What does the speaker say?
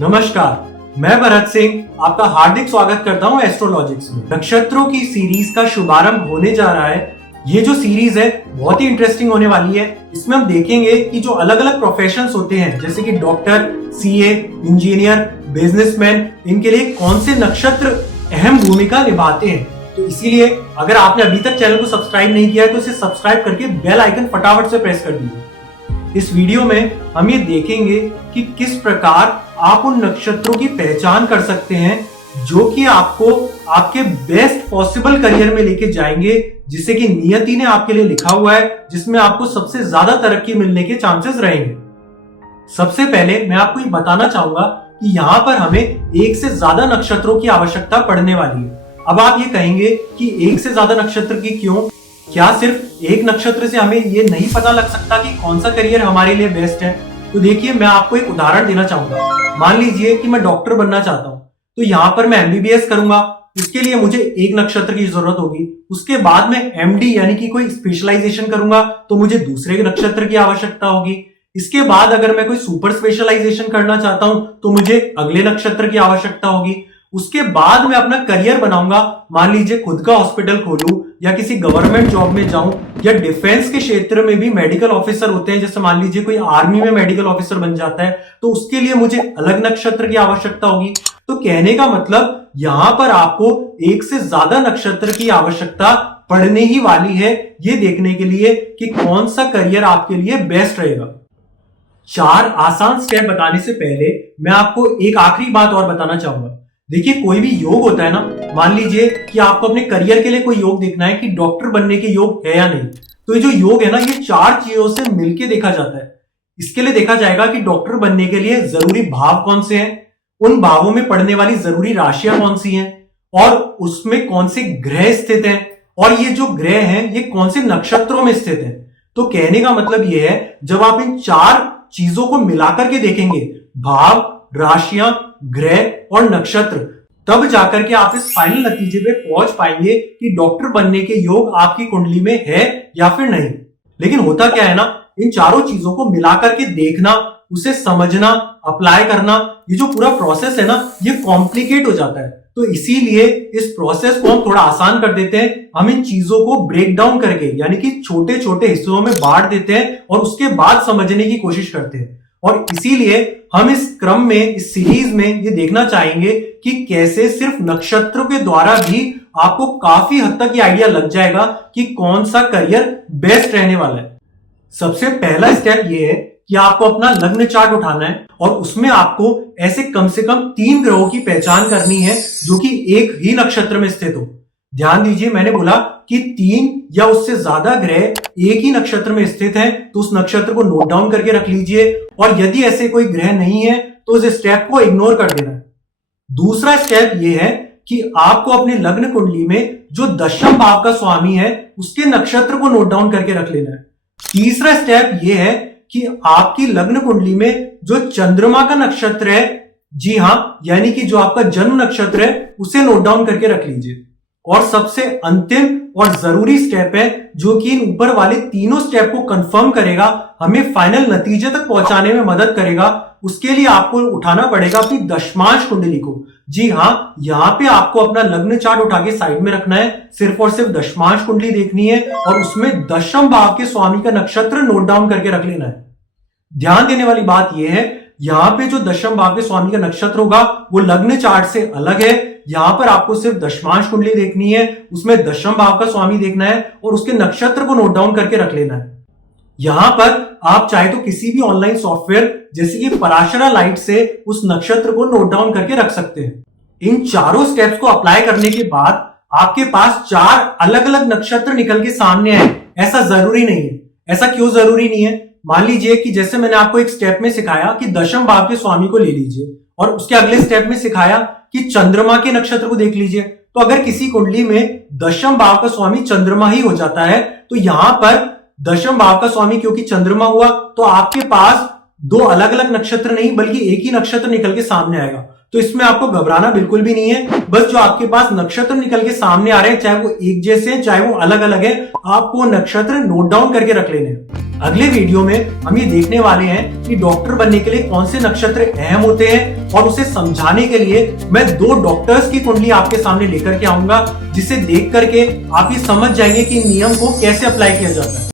नमस्कार, मैं भरत सिंह आपका हार्दिक स्वागत करता हूं एस्ट्रोलॉजिक्स में। नक्षत्रों की सीरीज का शुभारंभ होने जा रहा है। ये जो सीरीज है बहुत ही इंटरेस्टिंग होने वाली है। इसमें हम देखेंगे कि जो अलग अलग प्रोफेशंस होते हैं जैसे कि डॉक्टर, सीए, इंजीनियर, बिजनेसमैन, इनके लिए कौन से नक्षत्र अहम भूमिका निभाते हैं। तो इसीलिए अगर आपने अभी तक चैनल को सब्सक्राइब नहीं किया है तो इसे सब्सक्राइब करके बेल आइकन फटाफट से प्रेस कर दीजिए। इस वीडियो में हम ये देखेंगे कि किस प्रकार आप उन नक्षत्रों की पहचान कर सकते हैं जो कि आपको आपके बेस्ट पॉसिबल करियर में लेके जाएंगे, जिसे कि नियति ने आपके लिए लिखा हुआ है, जिसमें आपको सबसे ज्यादा तरक्की मिलने के चांसेस रहेंगे। सबसे पहले मैं आपको ये बताना चाहूंगा कि यहाँ पर हमें एक से ज्यादा नक्षत्रों की आवश्यकता पड़ने वाली है। अब आप ये कहेंगे कि एक से ज्यादा नक्षत्र की क्यों? क्या सिर्फ एक नक्षत्र से हमें ये नहीं पता लग सकता कि कौन सा करियर हमारे लिए बेस्ट है? तो देखिए, मैं आपको एक उदाहरण देना चाहूंगा। मान लीजिए कि मैं डॉक्टर बनना चाहता हूं, तो यहाँ पर मैं एमबीबीएस करूंगा। उसके लिए मुझे एक नक्षत्र की जरूरत होगी। उसके बाद में एमडी यानी कि कोई स्पेशलाइजेशन करूंगा तो मुझे दूसरे नक्षत्र की आवश्यकता होगी। इसके बाद अगर मैं कोई सुपर स्पेशलाइजेशन करना चाहता हूं तो मुझे अगले नक्षत्र की आवश्यकता होगी। उसके बाद मैं अपना करियर बनाऊंगा। मान लीजिए खुद का हॉस्पिटल खोलूं या किसी गवर्नमेंट जॉब में जाऊं या डिफेंस के क्षेत्र में भी मेडिकल ऑफिसर होते हैं, जैसे मान लीजिए कोई आर्मी में मेडिकल ऑफिसर बन जाता है, तो उसके लिए मुझे अलग नक्षत्र की आवश्यकता होगी। तो कहने का मतलब यहां पर आपको एक से ज्यादा नक्षत्र की आवश्यकता पड़ने ही वाली है, ये देखने के लिए कि कौन सा करियर आपके लिए बेस्ट रहेगा। 4 आसान स्टेप बताने से पहले मैं आपको एक आखिरी बात और बताना चाहूंगा। देखिए, कोई भी योग होता है ना, मान लीजिए कि आपको अपने करियर के लिए कोई योग देखना है कि डॉक्टर बनने के योग है या नहीं, तो ये जो योग है ना, ये 4 चीजों से मिलके देखा जाता है। इसके लिए देखा जाएगा कि डॉक्टर बनने के लिए जरूरी भाव कौन से हैं, उन भावों में पड़ने वाली जरूरी राशियां कौन सी हैं, और उसमें कौन से ग्रह स्थित हैं, और ये जो ग्रह हैं ये कौन से नक्षत्रों में स्थित हैं। तो कहने का मतलब ये है, जब आप इन 4 चीजों को मिलाकर के देखेंगे, भाव, राशियां, ग्रह और नक्षत्र, तब जाकर के आप इस फाइनल नतीजे पे पहुंच पाएंगे कि डॉक्टर बनने के योग आपकी कुंडली में है या फिर नहीं। लेकिन होता क्या है ना, इन चारों चीजों को मिलाकर के देखना, उसे समझना, अप्लाई करना, ये जो पूरा प्रोसेस है ना, ये कॉम्प्लिकेट हो जाता है। तो इसीलिए इस प्रोसेस को हम थोड़ा आसान कर देते हैं। हम इन चीजों को ब्रेक डाउन करके यानी कि छोटे छोटे हिस्सों में बांट देते हैं और उसके बाद समझने की कोशिश करते हैं। और इसीलिए हम इस क्रम में, इस सीरीज में ये देखना चाहेंगे कि कैसे सिर्फ नक्षत्रों के द्वारा भी आपको काफी हद तक ये आइडिया लग जाएगा कि कौन सा करियर बेस्ट रहने वाला है। सबसे पहला स्टेप ये है कि आपको अपना लग्न चार्ट उठाना है और उसमें आपको ऐसे कम से कम 3 ग्रहों की पहचान करनी है जो कि एक ही नक्षत्र में स्थित हो। ध्यान दीजिए, मैंने बोला कि 3 या उससे ज्यादा ग्रह एक ही नक्षत्र में स्थित हैं, तो उस नक्षत्र को नोट डाउन करके रख लीजिए। और यदि ऐसे कोई ग्रह नहीं है तो उस स्टेप को इग्नोर कर देना है। दूसरा स्टेप यह है कि आपको अपने लग्न कुंडली में जो 10वें भाव का स्वामी है उसके नक्षत्र को नोट डाउन करके रख लेना है। तीसरा स्टेप यह है कि आपकी लग्न कुंडली में जो चंद्रमा का नक्षत्र है, जी हां, यानी कि जो आपका जन्म नक्षत्र है, उसे नोट डाउन करके रख लीजिए। और सबसे अंतिम और जरूरी स्टेप है जो कि इन ऊपर वाले तीनों स्टेप को कंफर्म करेगा, हमें फाइनल नतीजे तक पहुंचाने में मदद करेगा। उसके लिए आपको उठाना पड़ेगा अपनी दशमांश कुंडली को। जी हां, यहां पे आपको अपना लग्न चार्ट उठा के साइड में रखना है, सिर्फ और सिर्फ दशमांश कुंडली देखनी है और उसमें 10वें भाव के स्वामी का नक्षत्र नोट डाउन करके रख लेना है। ध्यान देने वाली बात यह है, यहां पे जो 10वें भाव के स्वामी का नक्षत्र होगा वो लग्न चार्ट से अलग है। यहां पर आपको सिर्फ दशमांश कुंडली देखनी है, उसमें 10वें भाव का स्वामी देखना है और उसके नक्षत्र को नोट डाउन करके रख लेना है। यहां पर आप चाहे तो किसी भी ऑनलाइन सॉफ्टवेयर जैसे कि पराशरा लाइट से उस नक्षत्र को नोट डाउन करके रख सकते हैं। इन चारों स्टेप्स को अप्लाई करने के बाद आपके पास 4 अलग अलग नक्षत्र निकल के सामने आए, ऐसा जरूरी नहीं है। ऐसा क्यों जरूरी नहीं है? मान लीजिए कि जैसे मैंने आपको एक स्टेप में सिखाया कि 10वें भाव के स्वामी को ले लीजिए और उसके अगले स्टेप में सिखाया कि चंद्रमा के नक्षत्र को देख लीजिए। तो अगर किसी कुंडली में 10वें भाव का स्वामी चंद्रमा ही हो जाता है, तो यहां पर 10वें भाव का स्वामी क्योंकि चंद्रमा हुआ, तो आपके पास दो अलग अलग नक्षत्र नहीं बल्कि एक ही नक्षत्र निकल के सामने आएगा। तो इसमें आपको घबराना बिल्कुल भी नहीं है। बस जो आपके पास नक्षत्र निकल के सामने आ रहे हैं, चाहे वो एक जैसे हैं, चाहे वो अलग अलग है, आपको नक्षत्र नोट डाउन करके रख लेने हैं। अगले वीडियो में हम ये देखने वाले हैं कि डॉक्टर बनने के लिए कौन से नक्षत्र अहम होते हैं, और उसे समझाने के लिए मैं 2 डॉक्टर्स की कुंडली आपके सामने लेकर के आऊंगा, जिसे देख करके आप ये समझ जाएंगे कि नियम को कैसे अप्लाई किया जाता है।